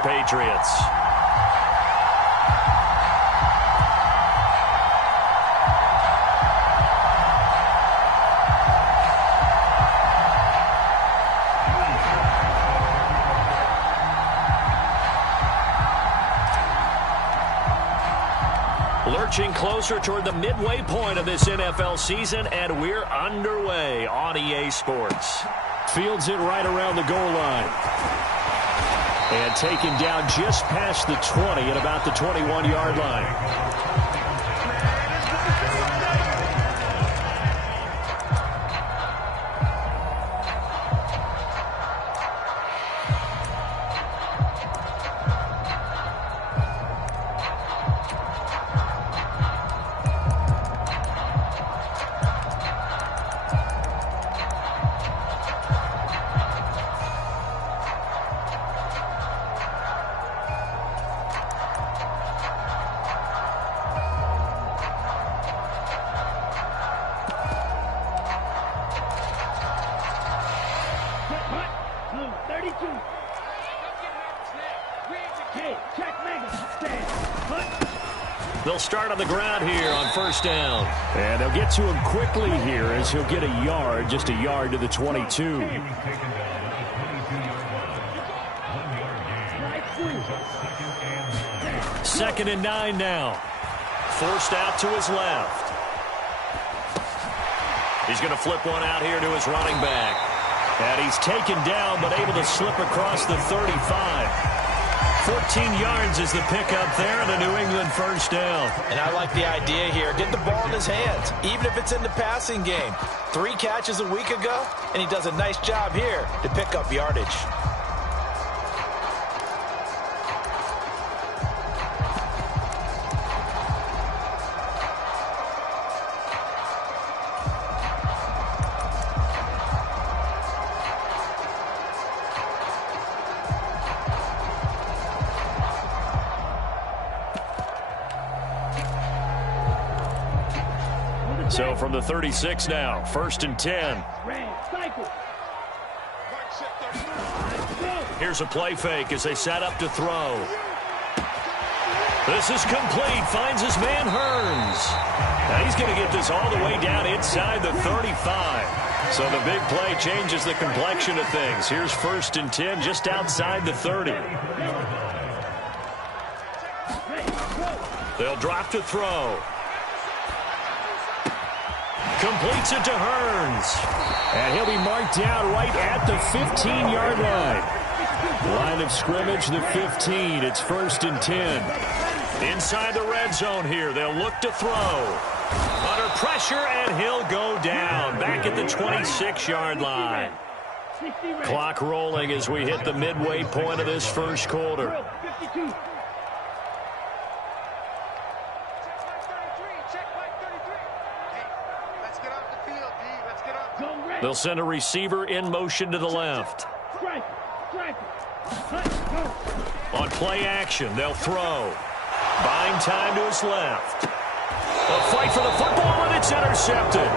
England Patriots. Lurching closer toward the midway point of this NFL season, and we're underway on EA Sports. Fields it right around the goal line. And taken down just past the 20 at about the 21-yard line. They'll start on the ground here on first down. And they'll get to him quickly here as he'll get a yard, just a yard to the 22. Second and 9 now. Forced out to his left. He's going to flip one out here to his running back. And he's taken down but able to slip across the 35. 14 yards is the pickup there, the New England first down. And I like the idea here. Get the ball in his hands, even if it's in the passing game. 3 catches a week ago, and he does a nice job here to pick up yardage. So from the 36 now, first and 10. Here's a play fake as they set up to throw. This is complete. Finds his man Hearns. Now he's going to get this all the way down inside the 35. So the big play changes the complexion of things. Here's first and 10 just outside the 30. They'll drop to throw. Completes it to Hearns. And he'll be marked down right at the 15-yard line. Line of scrimmage, the 15. It's first and 10. Inside the red zone here. They'll look to throw. Under pressure, and he'll go down. Back at the 26-yard line. Clock rolling as we hit the midway point of this first quarter. They'll send a receiver in motion to the left. On play action, they'll throw. Buying time to his left. A fight for the football, and it's intercepted.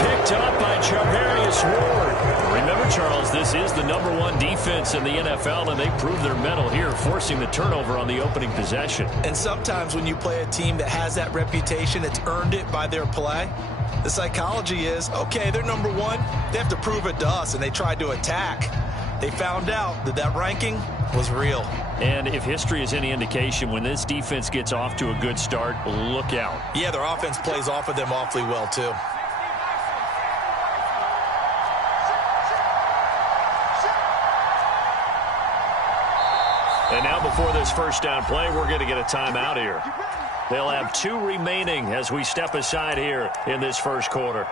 Picked up by Charvarius Ward. Remember, Charles, this is the #1 defense in the NFL, and they proved their mettle here, forcing the turnover on the opening possession. And sometimes when you play a team that has that reputation, it's earned it by their play. The psychology is, okay, they're #1. They have to prove it to us, and they tried to attack. They found out that that ranking was real. And if history is any indication, when this defense gets off to a good start, look out. Yeah, their offense plays off of them awfully well, too. And now before this first down play, we're going to get a timeout here. They'll have 2 remaining as we step aside here in this first quarter.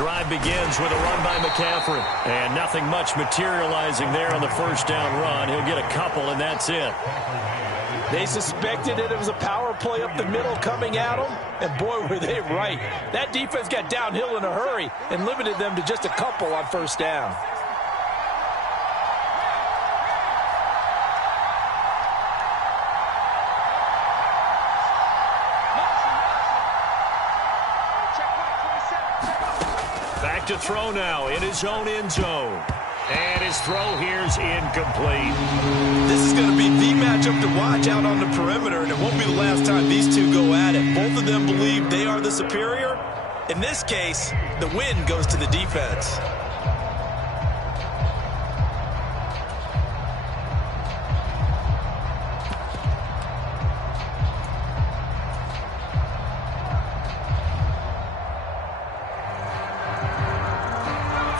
drive begins with a run by McCaffrey. And nothing much materializing there on the first down run. He'll get a couple, and that's it. They suspected that it was a power play up the middle coming at them, and boy, were they right. That defense got downhill in a hurry and limited them to just a couple on first down. Back to throw now in his own end zone. And his throw here's incomplete. This is going to be the matchup to watch out on the perimeter, and it won't be the last time these two go at it. Both of them believe they are the superior. In this case, the win goes to the defense.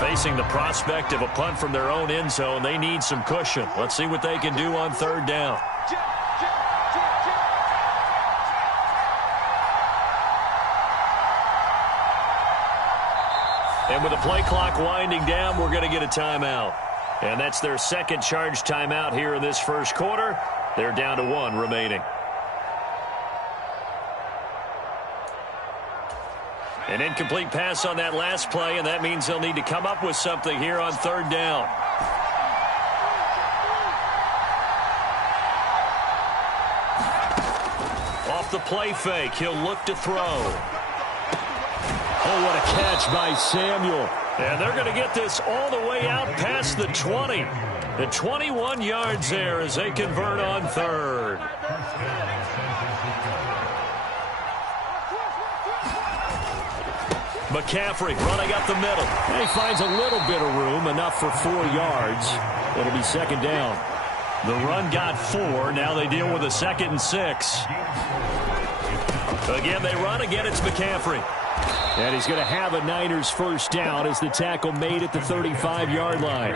Facing the prospect of a punt from their own end zone, they need some cushion. Let's see what they can do on third down. And with the play clock winding down, we're going to get a timeout. And that's their second charge timeout here in this first quarter. They're down to one remaining. An incomplete pass on that last play, and that means they'll need to come up with something here on third down. Off the play fake, he'll look to throw. Oh, what a catch by Samuel. And they're going to get this all the way out past the 20. The 21 yards there as they convert on third. McCaffrey running up the middle. And he finds a little bit of room, enough for 4 yards. It'll be second down. The run got 4. Now they deal with a 2nd and 6. Again, they run. Again, it's McCaffrey. And he's going to have a Niners first down as the tackle made at the 35-yard line.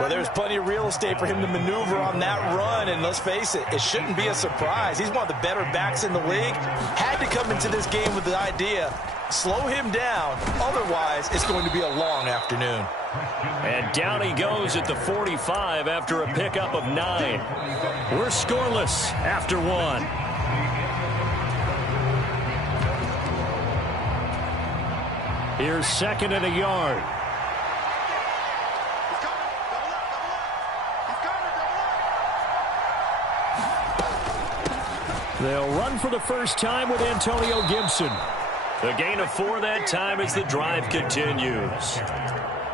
Well, there's plenty of real estate for him to maneuver on that run, and let's face it, it shouldn't be a surprise. He's one of the better backs in the league. Had to come into this game with the idea, slow him down, otherwise it's going to be a long afternoon. And down he goes at the 45 after a pickup of 9. We're scoreless after 1. Here's 2nd and a yard. They'll run for the first time with Antonio Gibson. The gain of 4 that time as the drive continues.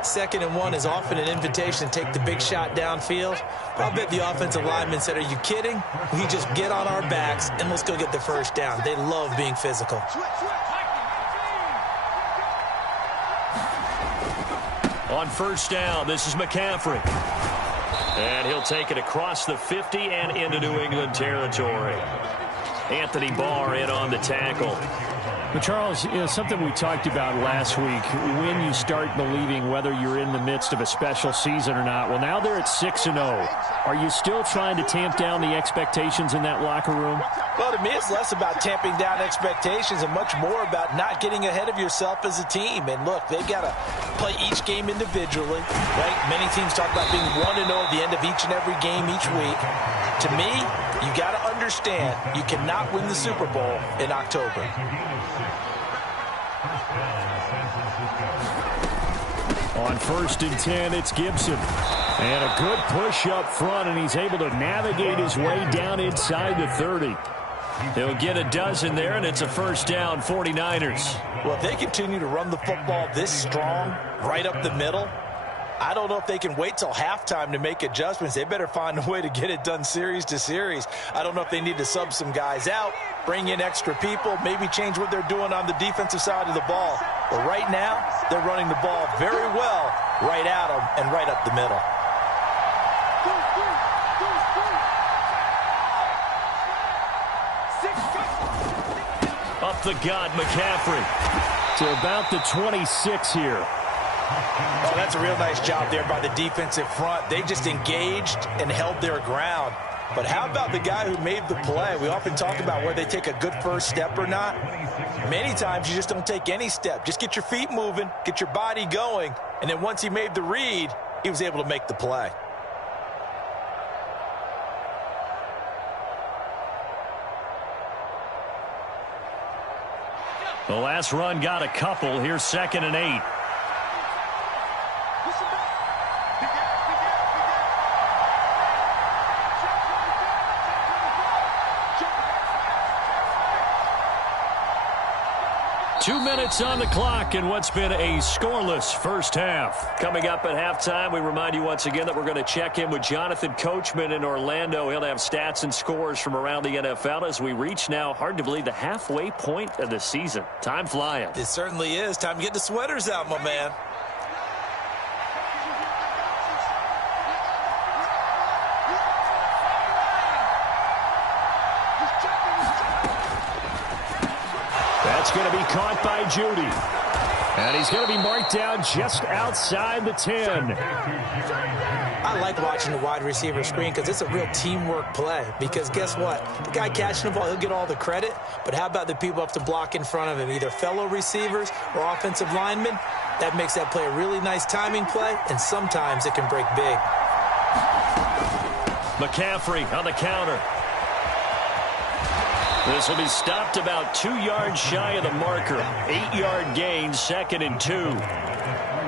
2nd and 1 is often an invitation to take the big shot downfield. But I'll bet the offensive lineman said, are you kidding? We just get on our backs and let's go get the first down. They love being physical. On first down, this is McCaffrey. And he'll take it across the 50 and into New England territory. Anthony Barr in on the tackle. But, Charles, something we talked about last week, when you start believing whether you're in the midst of a special season or not. Well, now they're at 6-0. Are you still trying to tamp down the expectations in that locker room? Well, to me, it's less about tamping down expectations and much more about not getting ahead of yourself as a team. And, look, they've got to play each game individually, right? Many teams talk about being 1-0 at the end of each and every game each week. To me, you got to understand you cannot win the Super Bowl in October. On 1st and 10, it's Gibson. And a good push up front, and he's able to navigate his way down inside the 30. He'll get a dozen there, and it's a first down, 49ers. Well, if they continue to run the football this strong, right up the middle, I don't know if they can wait till halftime to make adjustments. They better find a way to get it done series to series. I don't know if they need to sub some guys out, bring in extra people, maybe change what they're doing on the defensive side of the ball. But right now, they're running the ball very well right at them and right up the middle. Up the gut, McCaffrey. To about the 26 here. Oh, that's a real nice job there by the defensive front. They just engaged and held their ground. But how about the guy who made the play? We often talk about whether they take a good first step or not. Many times you just don't take any step. Just get your feet moving, get your body going, and then once he made the read, he was able to make the play. The last run got a couple. Here's 2nd and 8. Two minutes on the clock in what's been a scoreless first half. Coming up at halftime, we remind you once again that we're going to check in with Jonathan Coachman in Orlando. He'll have stats and scores from around the NFL as we reach now, hard to believe, the halfway point of the season. Time flying. It certainly is. Time to get the sweaters out, my man. That's going to be caught by Judy. And he's going to be marked down just outside the 10. I like watching the wide receiver screen because it's a real teamwork play. Because guess what? The guy catching the ball, he'll get all the credit. But how about the people up to block in front of him, either fellow receivers or offensive linemen? That makes that play a really nice timing play, and sometimes it can break big. McCaffrey on the counter. This will be stopped about 2 yards shy of the marker. 8-yard gain, 2nd and 2.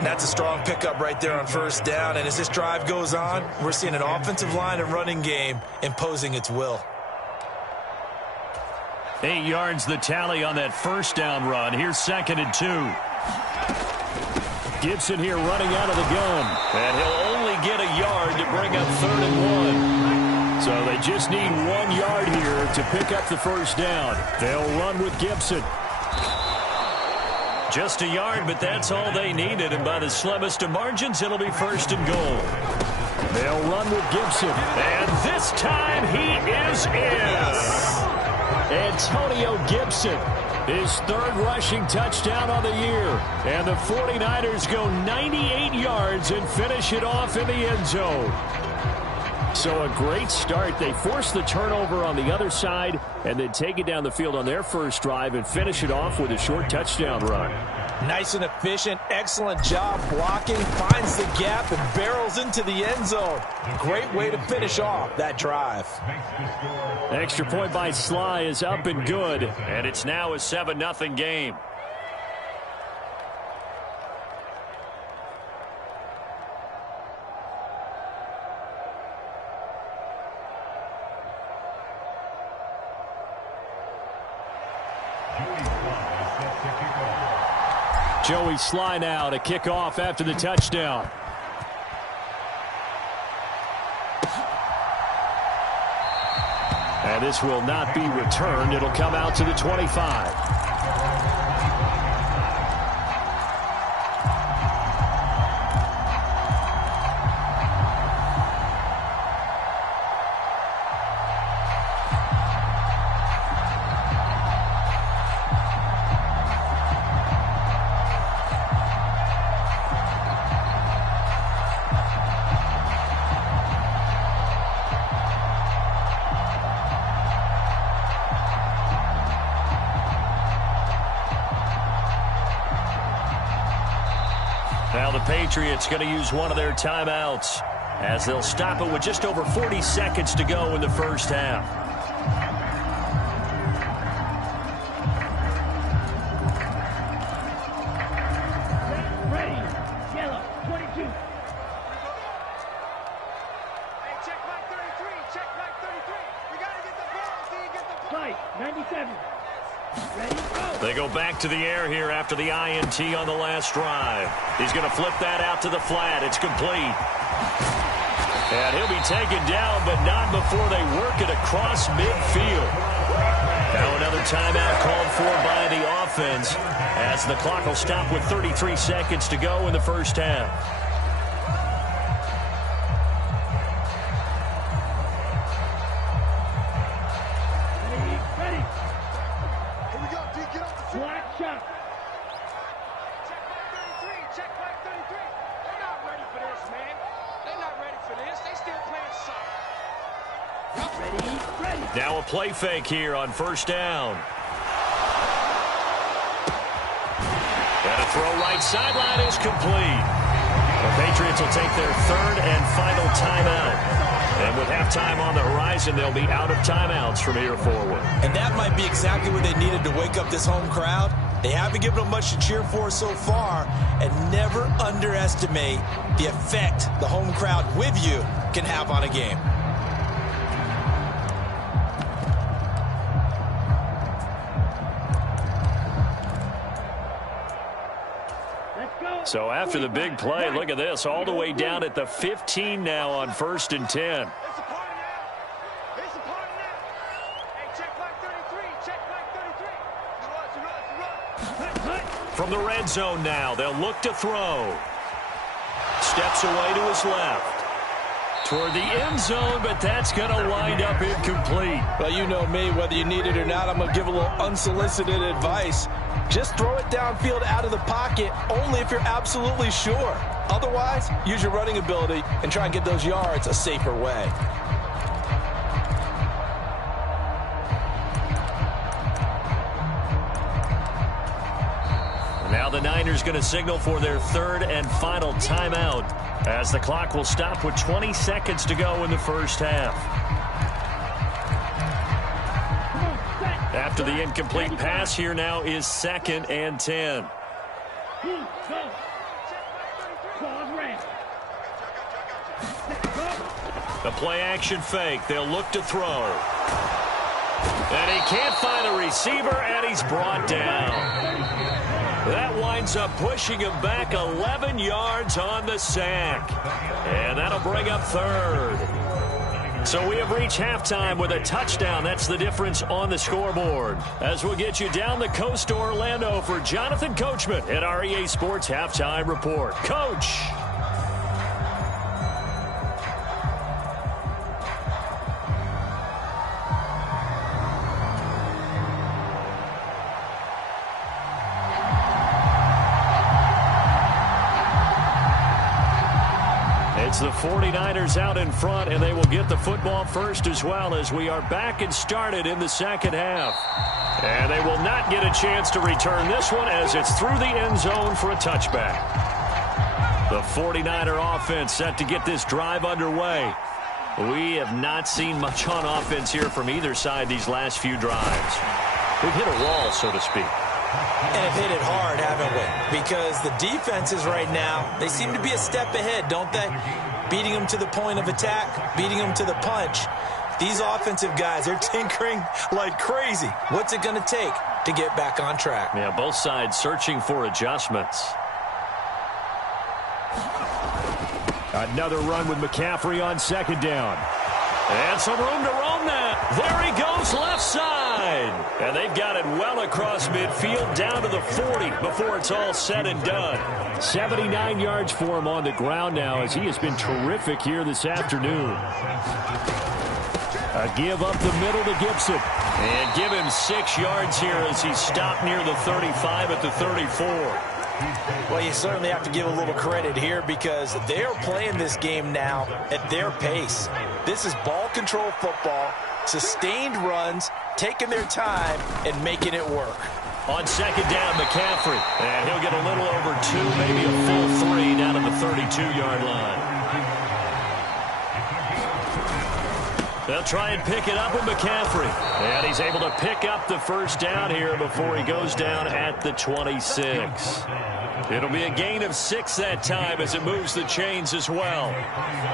That's a strong pickup right there on first down. And as this drive goes on, we're seeing an offensive line and running game imposing its will. 8 yards the tally on that first down run. Here's 2nd and 2. Gibson here running out of the gun. And he'll only get a yard to bring up 3rd and 1. So they just need 1 yard here to pick up the first down. They'll run with Gibson. Just a yard, but that's all they needed. And by the slimmest of margins, it'll be 1st and goal. They'll run with Gibson. And this time he is in. Antonio Gibson, his 3rd rushing touchdown on the year. And the 49ers go 98 yards and finish it off in the end zone. So a great start. They force the turnover on the other side and then take it down the field on their first drive and finish it off with a short touchdown run. Nice and efficient. Excellent job blocking. Finds the gap and barrels into the end zone. Great way to finish off that drive. Extra point by Sly is up and good. And it's now a 7-0 game. Joey Sly now to kick off after the touchdown. And this will not be returned. It'll come out to the 25. Now the Patriots going to use one of their timeouts as they'll stop it with just over 40 seconds to go in the first half. Ready, yellow, 22. Hey, check Mike 33, check Mike 33. We got to get the ball so you get the ball. Fight, 97. Ready, go. They go back to the air here after the INT on the last drive. He's going to flip that out to the flat. It's complete. And he'll be taken down, but not before they work it across midfield. Now another timeout called for by the offense as the clock will stop with 33 seconds to go in the first half. Ready. Here we go, D. Get off the field. Black shot. Check Mike 33, check Mike 33. They're not ready for this, man. They're not ready for this. They still playing soccer. Now a play fake here on first down. And a throw right sideline is complete. The Patriots will take their third and final timeout. And with halftime on the horizon, they'll be out of timeouts from here forward. And that might be exactly what they needed to wake up this home crowd. They haven't given them much to cheer for so far, and never underestimate the effect the home crowd with you can have on a game. So after the big play, look at this, all the way down at the 15 now on 1st and 10. It's a party now. It's a party now. Hey, check like 33. Check like 33. From the red zone now, they'll look to throw. Steps away to his left. Toward the end zone, but that's going to wind up incomplete. Well, you know me, whether you need it or not, I'm going to give a little unsolicited advice. Just throw it downfield out of the pocket, only if you're absolutely sure. Otherwise, use your running ability and try and get those yards a safer way. Now the Niners going to signal for their third and final timeout as the clock will stop with 20 seconds to go in the first half. After the incomplete pass, here now is 2nd and 10. The play-action fake. They'll look to throw. And he can't find a receiver, and he's brought down. That winds up pushing him back 11 yards on the sack. And that'll bring up third. So we have reached halftime with a touchdown. That's the difference on the scoreboard. As we'll get you down the coast to Orlando for Jonathan Coachman at our EA Sports Halftime Report. Coach. It's the 49ers out in front, and they will get the football first as well as we are back and started in the second half. And they will not get a chance to return this one as it's through the end zone for a touchback. The 49er offense set to get this drive underway. We have not seen much on offense here from either side these last few drives. We've hit a wall, so to speak. And have hit it hard, haven't we? Because the defenses right now, they seem to be a step ahead, don't they? Beating them to the point of attack, beating them to the punch. These offensive guys, they're tinkering like crazy. What's it going to take to get back on track? Yeah, both sides searching for adjustments. Another run with McCaffrey on 2nd down. And some room to roam now. There he goes, left side. And they've got it well across midfield down to the 40 before it's all said and done. 79 yards for him on the ground now as he has been terrific here this afternoon. A give up the middle to Gibson. And give him 6 yards here as he stopped near the 35 at the 34. Well, you certainly have to give a little credit here because they're playing this game now at their pace. This is ball control football, sustained runs, taking their time, and making it work. On 2nd down, McCaffrey. And he'll get a little over 2, maybe a full 3 down at the 32-yard line. They'll try and pick it up with McCaffrey. And he's able to pick up the first down here before he goes down at the 26. It'll be a gain of 6 that time as it moves the chains as well.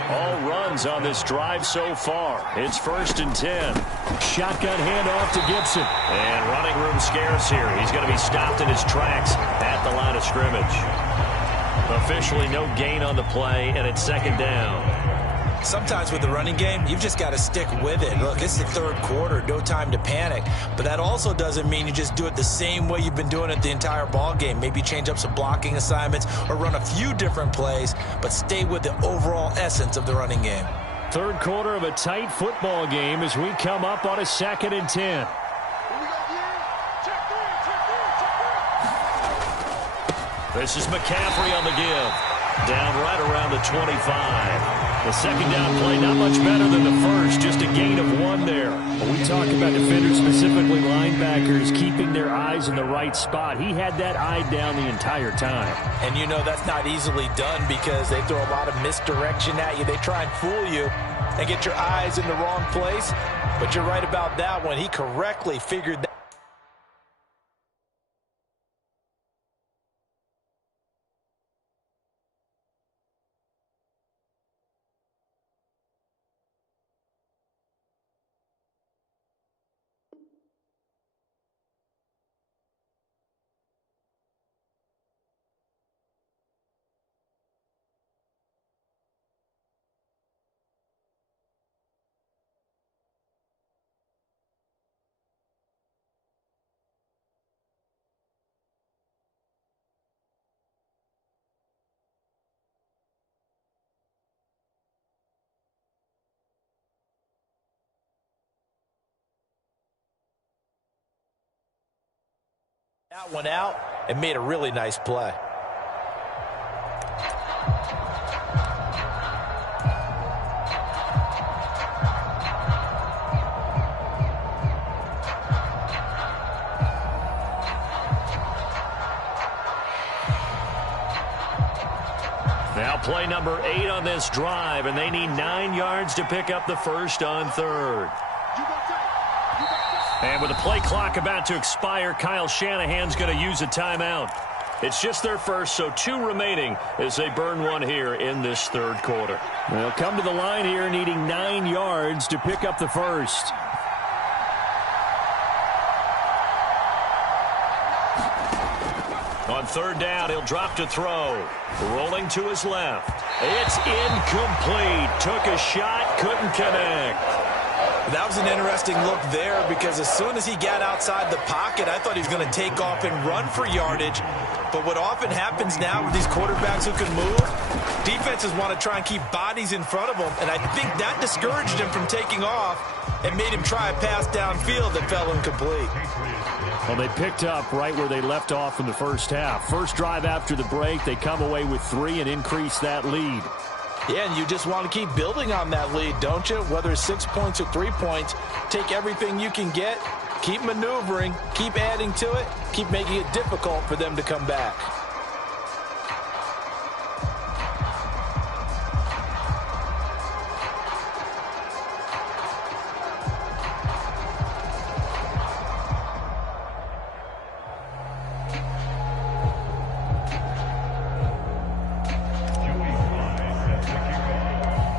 All runs on this drive so far. It's 1st and 10. Shotgun handoff to Gibson. And running room scarce here. He's going to be stopped in his tracks at the line of scrimmage. Officially no gain on the play, and it's 2nd down. Sometimes with the running game, you've just got to stick with it. Look, it's the 3rd quarter, no time to panic. But that also doesn't mean you just do it the same way you've been doing it the entire ball game. Maybe change up some blocking assignments or run a few different plays, but stay with the overall essence of the running game. 3rd quarter of a tight football game as we come up on a 2nd and 10. This is McCaffrey on the give. Down right around the 25. The second down play, not much better than the first, just a gain of 1 there. When we talk about defenders, specifically linebackers, keeping their eyes in the right spot, he had that eye down the entire time. And you know that's not easily done because they throw a lot of misdirection at you. They try and fool you and get your eyes in the wrong place. But you're right about that one. He correctly figured that. That one out and made a really nice play. Now play number 8 on this drive, and they need 9 yards to pick up the first on third. And with the play clock about to expire, Kyle Shanahan's going to use a timeout. It's just their first, so 2 remaining as they burn 1 here in this third quarter. They'll come to the line here needing 9 yards to pick up the first. On third down, he'll drop to throw. Rolling to his left. It's incomplete. Took a shot, couldn't connect. That was an interesting look there because as soon as he got outside the pocket, I thought he was going to take off and run for yardage. But what often happens now with these quarterbacks who can move, defenses want to try and keep bodies in front of them, and I think that discouraged him from taking off and made him try a pass downfield that fell incomplete. Well, they picked up right where they left off in the first half. First drive after the break, they come away with 3 and increase that lead. Yeah, and you just want to keep building on that lead, don't you? Whether it's 6 points or 3 points, take everything you can get, keep maneuvering, keep adding to it, keep making it difficult for them to come back.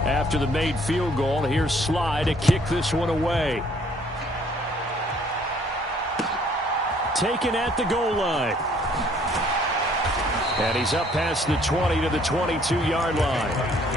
After the made field goal, here's Sly to kick this one away. Taken at the goal line. And he's up past the 20 to the 22-yard line.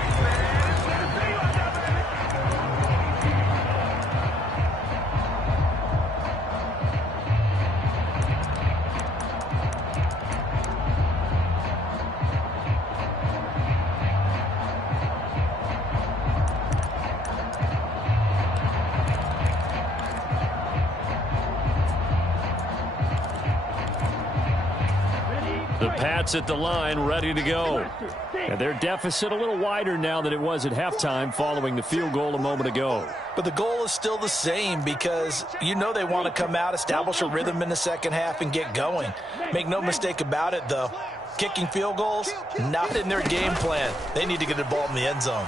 Pats at the line, ready to go. And their deficit a little wider now than it was at halftime following the field goal a moment ago. But the goal is still the same because you know they want to come out, establish a rhythm in the second half, and get going. Make no mistake about it, though. Kicking field goals, not in their game plan. They need to get the ball in the end zone.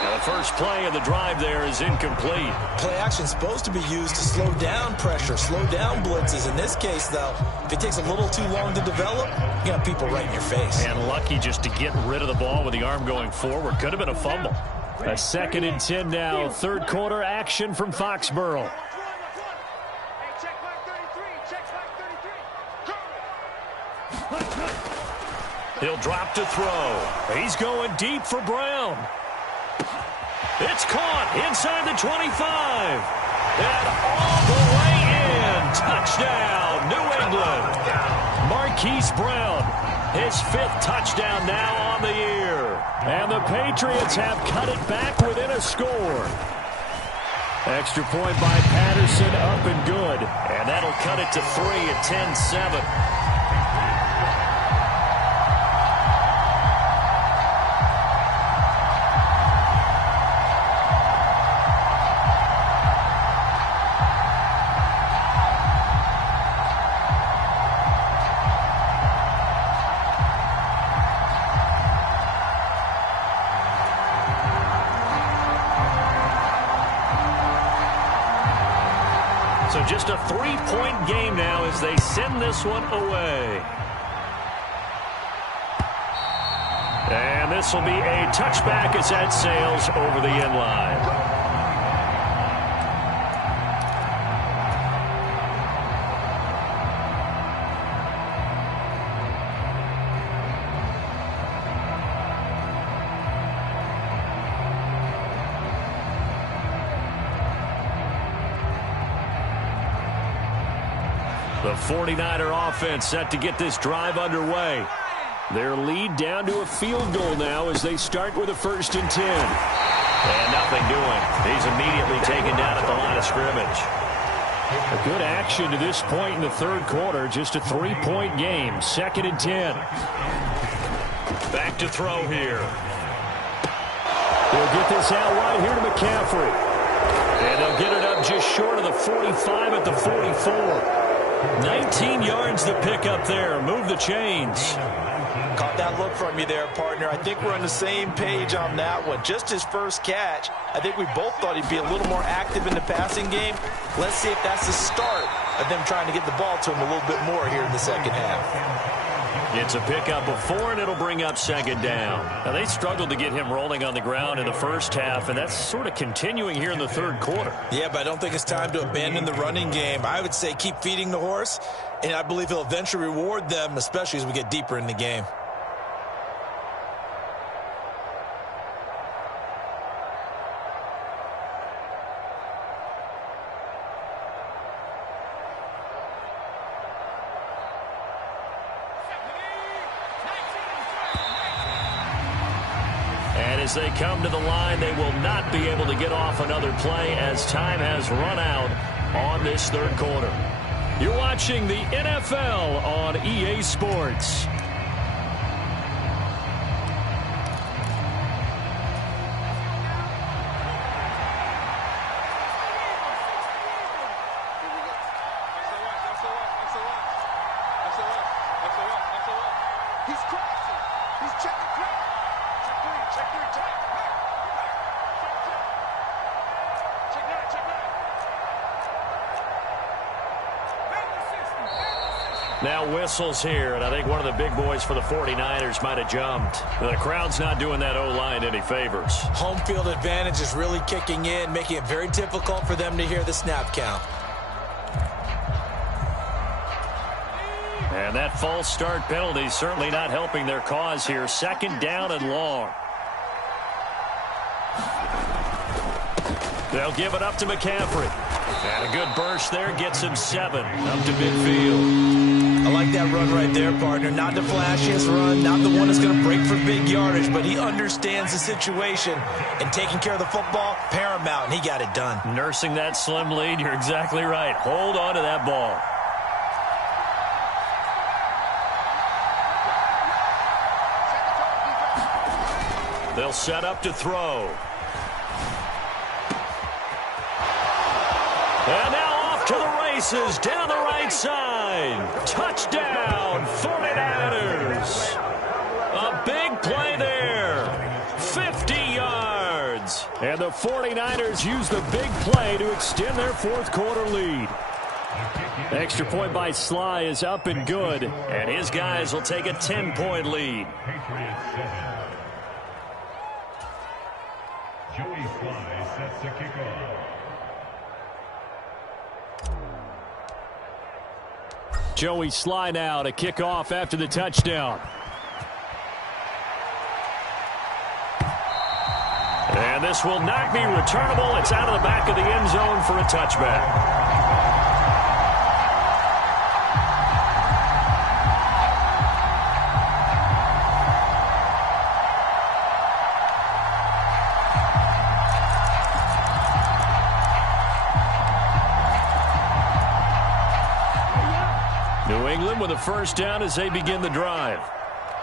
The first play of the drive there is incomplete. Play action is supposed to be used to slow down pressure, slow down blitzes. In this case, though, if it takes a little too long to develop, you got people right in your face. And lucky just to get rid of the ball with the arm going forward. Could have been a fumble. A 2nd and 10 now. Third quarter action from Foxborough. Hey, check back 33. Check back 33. He'll drop to throw. He's going deep for Brown. It's caught inside the 25. And all the way in. Touchdown, New England. Marquise Brown, his 5th touchdown now on the year. And the Patriots have cut it back within a score. Extra point by Patterson, up and good. And that'll cut it to 3 at 10-7. So just a 3-point game now as they send this one away. And this will be a touchback as that sails over the end line. The 49er offense set to get this drive underway. Their lead down to a field goal now as they start with a 1st and 10. And nothing doing. He's immediately taken down at the line of scrimmage. A good action to this point in the 3rd quarter. Just a 3-point game. 2nd and 10. Back to throw here. They'll get this out right here to McCaffrey. And they'll get it up just short of the 45 at the 44. 19 yards to pick up there. Move the chains. Caught that look from you there, partner. I think we're on the same page on that one. Just his first catch. I think we both thought he'd be a little more active in the passing game. Let's see if that's the start of them trying to get the ball to him a little bit more here in the 2nd half. It's a pickup of 4, and it'll bring up 2nd down. Now, they struggled to get him rolling on the ground in the 1st half, and that's sort of continuing here in the 3rd quarter. Yeah, but I don't think it's time to abandon the running game. I would say keep feeding the horse, and I believe he'll eventually reward them, especially as we get deeper in the game. As they come to the line, they will not be able to get off another play as time has run out on this 3rd quarter. You're watching the NFL on EA Sports. Now whistles here, and I think one of the big boys for the 49ers might have jumped. The crowd's not doing that O-line any favors. Home field advantage is really kicking in, making it very difficult for them to hear the snap count. And that false start penalty certainly not helping their cause here. 2nd down and long. They'll give it up to McCaffrey. And a good burst there gets him 7 up to midfield. I like that run right there, partner. Not the flashiest run, not the one that's going to break for big yardage, but he understands the situation, and taking care of the football, paramount, and he got it done. Nursing that slim lead, you're exactly right. Hold on to that ball. They'll set up to throw. And now off to the races down the right side. Touchdown, 49ers. A big play there. 50 yards. And the 49ers use the big play to extend their 4th quarter lead. Extra point by Sly is up and good. And his guys will take a 10-point lead. Jayy Sly sets the kickoff. Joey Sly now to kick off after the touchdown. And this will not be returnable. It's out of the back of the end zone for a touchback. With a 1st down as they begin the drive.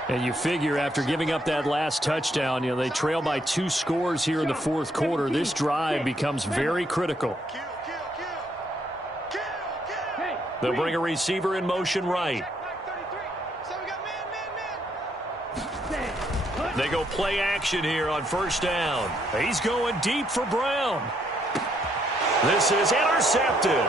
And you figure after giving up that last touchdown, they trail by 2 scores here in the 4th quarter. This drive becomes very critical. They'll bring a receiver in motion right. They go play action here on 1st down. He's going deep for Brown. This is intercepted.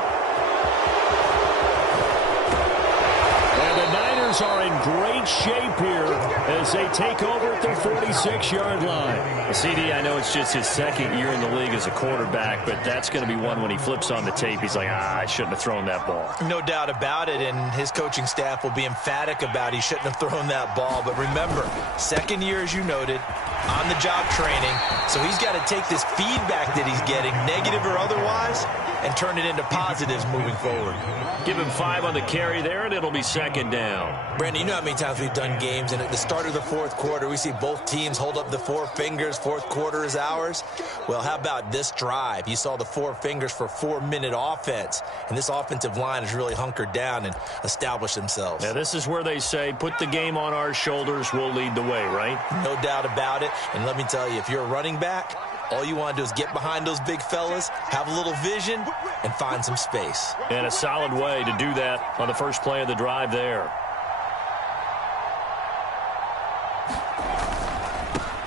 Niners are in great shape here as they take over at their 46-yard line. CD, I know it's just his second year in the league as a quarterback, but that's going to be one when he flips on the tape. He's like, I shouldn't have thrown that ball. No doubt about it, and his coaching staff will be emphatic about he shouldn't have thrown that ball. But remember, second year, as you noted, on-the-job training, so he's got to take this feedback that he's getting, negative or otherwise, and turn it into positives moving forward. Give him 5 on the carry there, and it'll be second down. Brandon, you know how many times we've done games, and at the start of the fourth quarter, we see both teams hold up the 4 fingers, fourth quarter is ours. Well, how about this drive? You saw the 4 fingers for 4-minute offense, and this offensive line has really hunkered down and established themselves. Now, this is where they say, put the game on our shoulders, we'll lead the way, right? No doubt about it, and let me tell you, if you're a running back, all you want to do is get behind those big fellas, have a little vision, and find some space. And a solid way to do that on the first play of the drive there.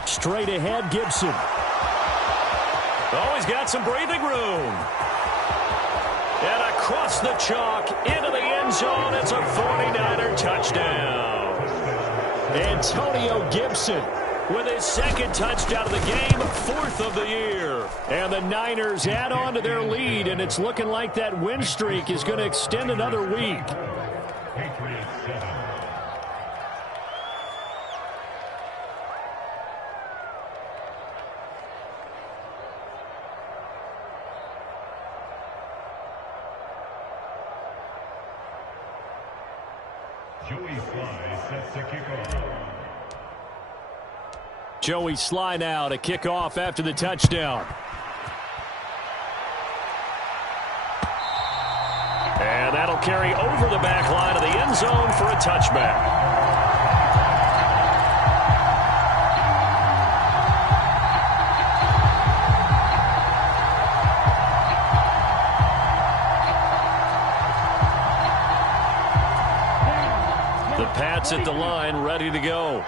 Straight ahead, Gibson. Oh, he's got some breathing room. And across the chalk, into the end zone, it's a 49er touchdown. Antonio Gibson with his second touchdown of the game, 4th of the year. And the Niners add on to their lead, and it's looking like that win streak is going to extend another week. Patriots 7. Joey Sly sets the kickoff. Joey Sly now to kick off after the touchdown. And that'll carry over the back line of the end zone for a touchback. The Pats at the line, ready to go.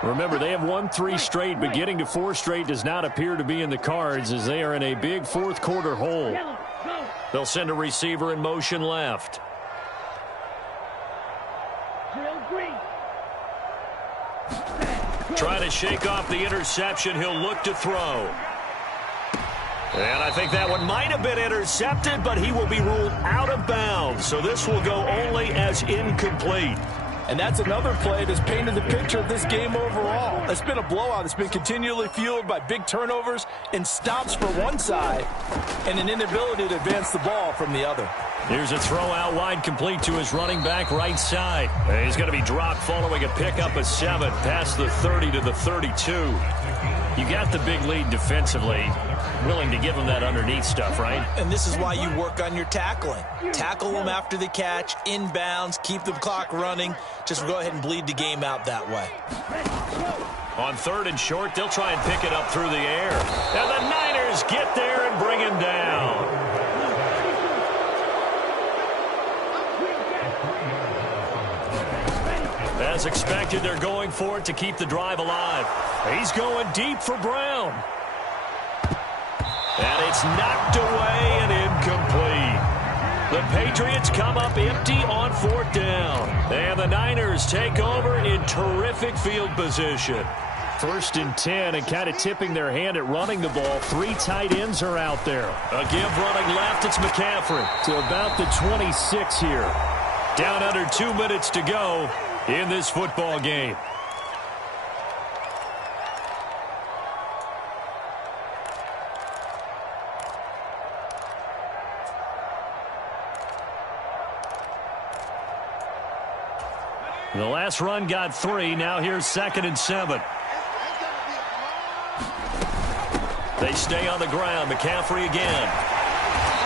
Remember, they have won 3 straight, but getting to 4 straight does not appear to be in the cards as they are in a big fourth quarter hole. They'll send a receiver in motion left. Trying to shake off the interception. He'll look to throw. And I think that one might have been intercepted, but he will be ruled out of bounds. So this will go only as incomplete. And that's another play that's painted the picture of this game overall. It's been a blowout. It's been continually fueled by big turnovers and stops for one side and an inability to advance the ball from the other. Here's a throw out wide, complete to his running back right side. And he's going to be dropped following a pickup of 7 past the 30 to the 32. You got the big lead defensively. Willing to give him that underneath stuff, right? And this is why you work on your tackling. Tackle them after the catch, inbounds, keep the clock running. Just go ahead and bleed the game out that way. On 3rd and short, they'll try and pick it up through the air. And the Niners get there and bring him down. As expected, they're going for it to keep the drive alive. He's going deep for Brown. And it's knocked away and incomplete. The Patriots come up empty on 4th down. And the Niners take over in terrific field position. 1st and 10, and kind of tipping their hand at running the ball. 3 tight ends are out there. A give running left, it's McCaffrey. To about the 26 here. Down under 2 minutes to go in this football game. The last run got 3. Now here's 2nd and 7. They stay on the ground. McCaffrey again.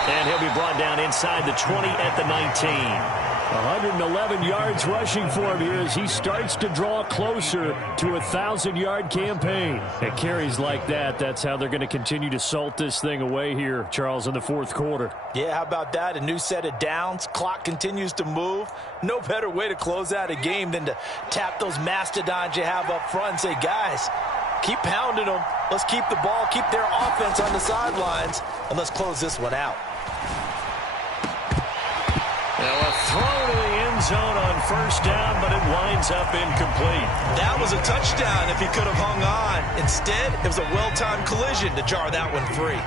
And he'll be brought down inside the 20 at the 19. 111 yards rushing for him here as he starts to draw closer to a 1,000-yard campaign. At carries like that, that's how they're going to continue to salt this thing away here, Charles, in the 4th quarter. Yeah, how about that? A new set of downs. Clock continues to move. No better way to close out a game than to tap those mastodons you have up front and say, guys, keep pounding them. Let's keep the ball, keep their offense on the sidelines, and let's close this one out. Now a throw to the end end zone on first down, but it winds up incomplete. That was a touchdown if he could have hung on. Instead, it was a well-timed collision to jar that one free.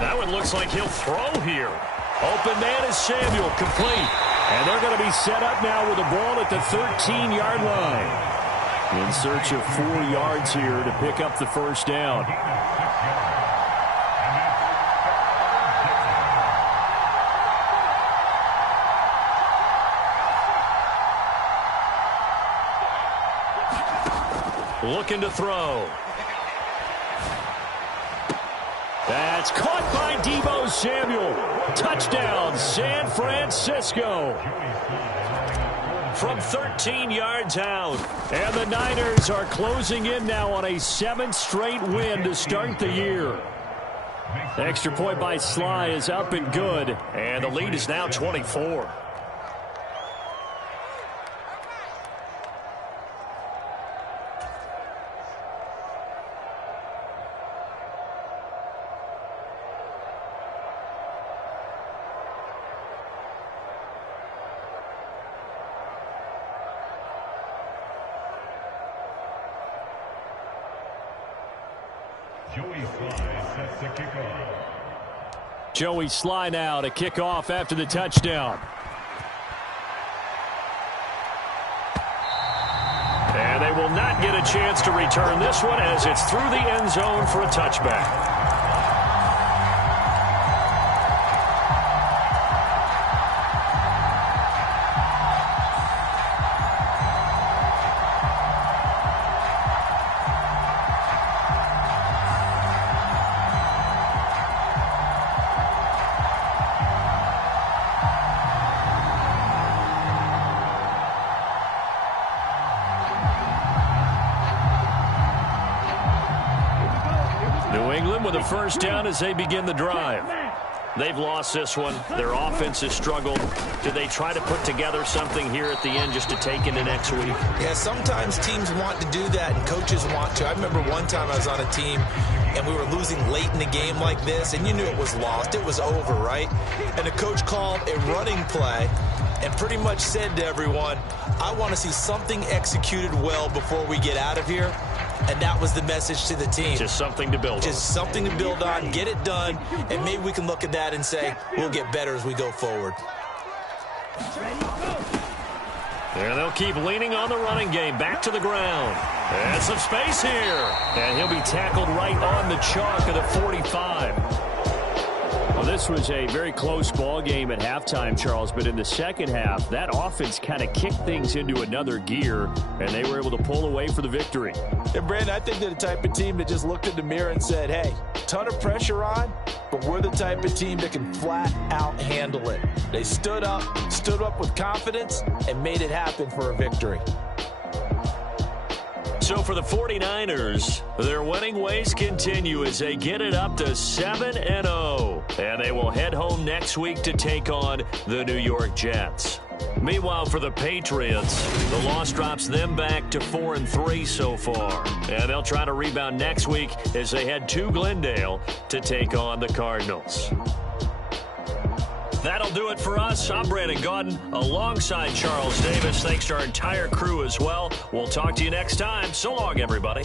That one looks like he'll throw here. Open man is Samuel, complete. And they're going to be set up now with the ball at the 13-yard line. In search of 4 yards here to pick up the first down. Looking to throw. That's caught by Deebo Samuel. Touchdown, San Francisco. From 13 yards out. And the Niners are closing in now on a 7th straight win to start the year. The extra point by Sly is up and good. And the lead is now 24. Joey Sly now to kick off after the touchdown. And they will not get a chance to return this one as it's through the end zone for a touchback. With a first down as they begin the drive. They've lost this one. Their offense has struggled. Do they try to put together something here at the end just to take into next week? Yeah, sometimes teams want to do that and coaches want to. I remember one time I was on a team and we were losing late in the game like this, and you knew it was lost. It was over, right? And the coach called a running play and pretty much said to everyone, I want to see something executed well before we get out of here. And that was the message to the team. Just something to build on. Just something to build on, get it done, and maybe we can look at that and say, we'll get better as we go forward. And they'll keep leaning on the running game. Back to the ground. And some space here. And he'll be tackled right on the chalk of the 45. Well, this was a very close ball game at halftime, Charles, but in the second half, that offense kind of kicked things into another gear, and they were able to pull away for the victory. And, Brandon, I think they're the type of team that just looked in the mirror and said, hey, ton of pressure on, but we're the type of team that can flat out handle it. They stood up with confidence, and made it happen for a victory. So for the 49ers, their winning ways continue as they get it up to 7-0. And they will head home next week to take on the New York Jets. Meanwhile, for the Patriots, the loss drops them back to 4-3 so far. And they'll try to rebound next week as they head to Glendale to take on the Cardinals. That'll do it for us. I'm Brandon Gaudin alongside Charles Davis. Thanks to our entire crew as well. We'll talk to you next time. So long, everybody.